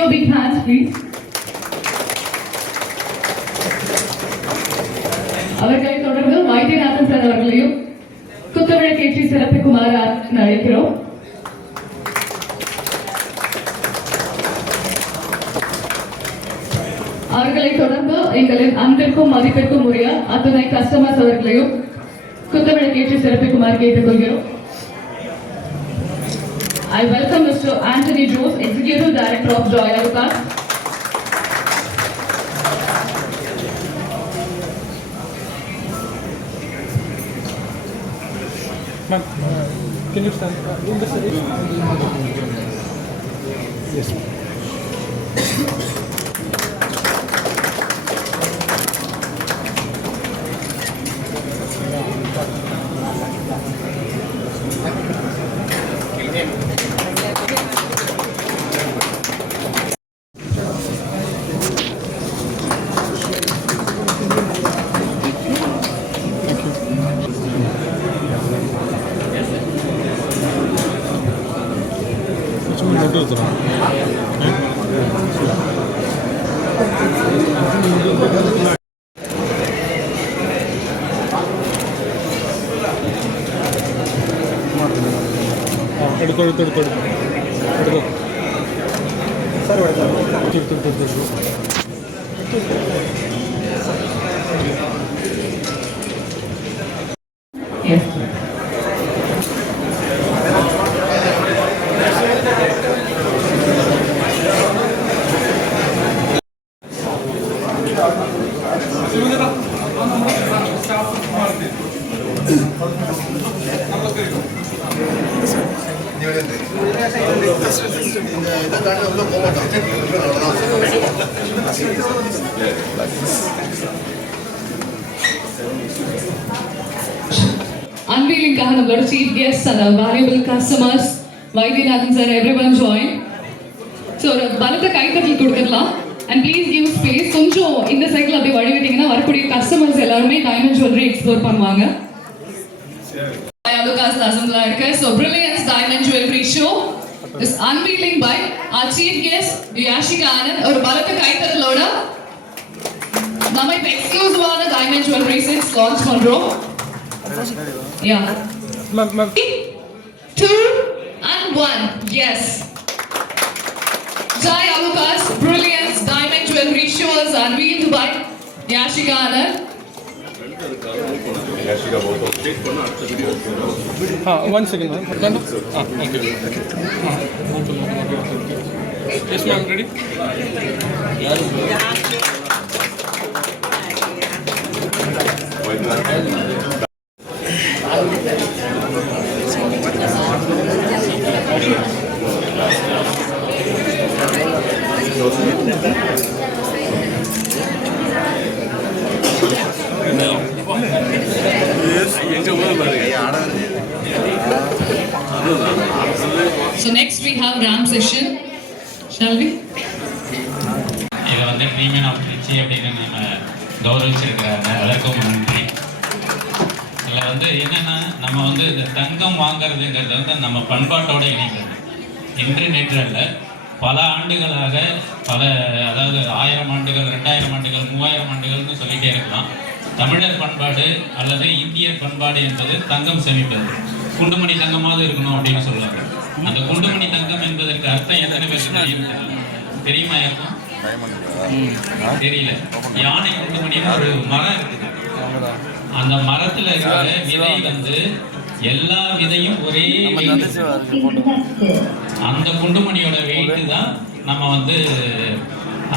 Give a big hand, please. அவர்களை தொடர்ந்து Vaidyanathan sir அவர்களையும் குத்துவிளக்கேற்றி சிறப்பிக்குமாறு அன்புடன் அழைக்கிறோம் அவர்களை தொடர்ந்து எங்களின் அன்பிற்கும் மதிப்பிற்கும் உரிய அத்துணை கஸ்டமர்ஸ் அவர்களையும் குத்துவிளக்கேற்றி சிறப்பிக்குமாறு கேட்டுக்கொள்கிறோம் I welcome Mr. Anthony Jose, Executive Director of Joy Alucard. Ma'am, uh, can you stand uh? Yes, ma'am. どうぞ。എടുത്തു എടുത്തു എടുത്തു എടുത്തു എടുത്തു സാർ എടുത്തു എടുത്തു എടുത്തു എടുത്തു Unveiling நம்மளோட chief guests and our valuable customers, Vaidyanathan sir everyone join. So ஒரு பலத்த கைத்தட்டல் கொடுத்துடலாம் அண்ட் ப்ளீஸ் கிவ் ஸ்பேஸ் கொஞ்சம் இந்த சைக்கிள் அப்படியே வழிவிட்டீங்கன்னா வரக்கூடிய கஸ்டமர்ஸ் எல்லாருமே டைமண்ட் ஜுவல்லரி எக்ஸ்ப்ளோர் பண்ணுவாங்க Alukas Lazumla Arkar. So, Brilliance Diamond Jewelry Show is unveiling by our chief guest Yashika Anand और बालक का कई तरह लोड़ा நம்ம இப்ப எக்ஸ்க்ளூசிவான டைமண்ட் ஜுவல்லரி செட்ஸ் லான்ச் பண்றோம் யா 2 and 1 yes Jai Alukas brilliant Ranveer Dubai, Yashika Anand. हाँ वन सेकेंड मैम हाँ thank you yes ma'am ready Thank you. So next we have Ram session. Shall we? இதை வந்து premium of rich அப்படின்னு நம்ம கௌரவிச்சிருக்கிறாங்க அதற்கும் நன்றி இதில் வந்து என்னென்னா நம்ம வந்து இந்த தங்கம் வாங்குறதுங்கிறது வந்து நம்ம பண்பாட்டோட இணைந்தது இன்று நேற்று அல்ல பல ஆண்டுகளாக பல அதாவது ஆயிரம் ஆண்டுகள் ரெண்டாயிரம் ஆண்டுகள் மூவாயிரம் ஆண்டுகள்னு சொல்லிட்டே இருக்கலாம் தமிழர் பண்பாடு அல்லது இந்திய பண்பாடு என்பது தங்கம் சேமிப்பது. குண்டுமணி தங்கமாவது இருக்கணும் அப்படின்னு சொல்லுவாங்க. அந்த குண்டுமணி தங்கம் என்பதற்கு அர்த்தம் எத்தனை பேருக்கு தெரியும்? தெரியுமா யாருக்கும்? தெரியல. யானை குண்டுமணின்னு ஒரு மரம் இருக்குது. அந்த மரத்துல இருக்கிற விதை வந்து எல்லா விதையும் ஒரே அந்த குண்டுமணியோட வெயிட் தான் நம்ம வந்து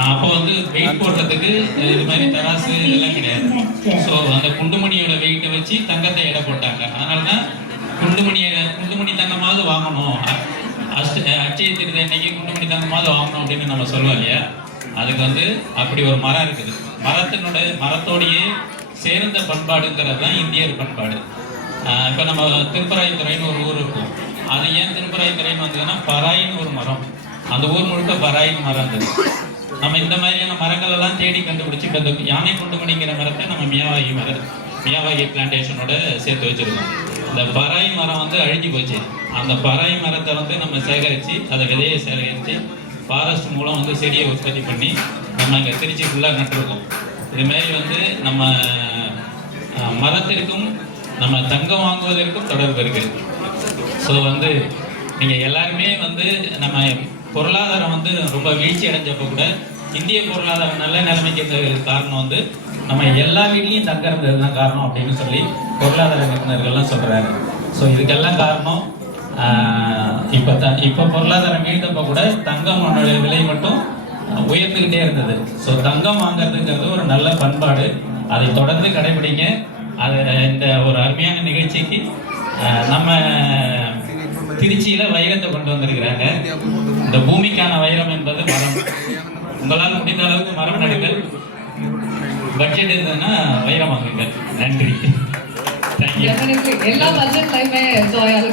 அப்போ வந்து வெயிட் போடுறதுக்கு இது மாதிரி தராசு இதெல்லாம் கிடையாது. ஸோ அந்த குண்டுமணியோட வெயிட்டை வச்சு தங்கத்தை எடை போட்டாங்க. அதனால தான் குண்டுமணியை குண்டுமணி தங்கமாவது வாங்கணும். அஷ்ட அச்சய திருத அன்னைக்கு குண்டுமணி தங்கமாவது வாங்கணும் அப்படின்னு நம்ம சொல்லுவோம் இல்லையா? அதுக்கு வந்து அப்படி ஒரு மரம் இருக்குது. மரத்தினுடைய மரத்தோடையே சேர்ந்த பண்பாடுங்கிறது தான் இந்தியர் பண்பாடு. ஆஹ் இப்ப நம்ம திருப்பராயத்துறைன்னு ஒரு ஊர் இருக்கும். அது ஏன் திருப்பராயத்துறைன்னு வந்ததுன்னா பராயின்னு ஒரு மரம். அந்த ஊர் முழுக்க பராயின் மரம் இருந்தது நம்ம இந்த மாதிரியான மரங்கள் எல்லாம் தேடி கண்டுபிடிச்சு இப்போ இந்த யானை குண்டுமணிங்கிற மரத்தை நம்ம மியாவாகி மரம் மியாவாகி பிளான்டேஷனோட சேர்த்து வச்சிருக்கோம். இந்த பராய் மரம் வந்து அழிஞ்சு போச்சு. அந்த பராய் மரத்தை வந்து நம்ம சேகரித்து அதை விதையை சேகரித்து ஃபாரஸ்ட் மூலம் வந்து செடியை உற்பத்தி பண்ணி நம்ம இங்கே திருச்சி ஃபுல்லாக நட்டுருக்கோம். இதுமாரி வந்து நம்ம மரத்திற்கும் நம்ம தங்கம் வாங்குவதற்கும் தொடர்பு இருக்குது ஸோ வந்து நீங்கள் எல்லாருமே வந்து நம்ம பொருளாதாரம் வந்து ரொம்ப வீழ்ச்சி அடைஞ்சப்போ கூட இந்திய பொருளாதாரம் நல்ல நிலைமைக்கு காரணம் வந்து நம்ம எல்லா வீட்லேயும் தங்க இருந்தது தான் காரணம் அப்படின்னு சொல்லி பொருளாதார நிபுணர்கள்லாம் சொல்கிறாங்க ஸோ இதுக்கெல்லாம் காரணம் இப்போ த இப்போ பொருளாதாரம் மீழ்ந்தப்போ கூட தங்கமோட விலை மட்டும் உயர்ந்துக்கிட்டே இருந்தது. ஸோ தங்கம் வாங்கிறதுங்கிறது ஒரு நல்ல பண்பாடு. அதை தொடர்ந்து கடைபிடிங்க. அது இந்த ஒரு அருமையான நிகழ்ச்சிக்கு நம்ம திருச்சியில வைரத்தை கொண்டு வந்திருக்கிறாங்க. இந்த பூமிக்கான வைரம் என்பது மரம். உங்களால் முடிந்த அளவுக்கு மரம் நடுங்கள். பட்ஜெட் இருந்ததுன்னா வைரம் வாங்குங்கள். நன்றி. எல்லா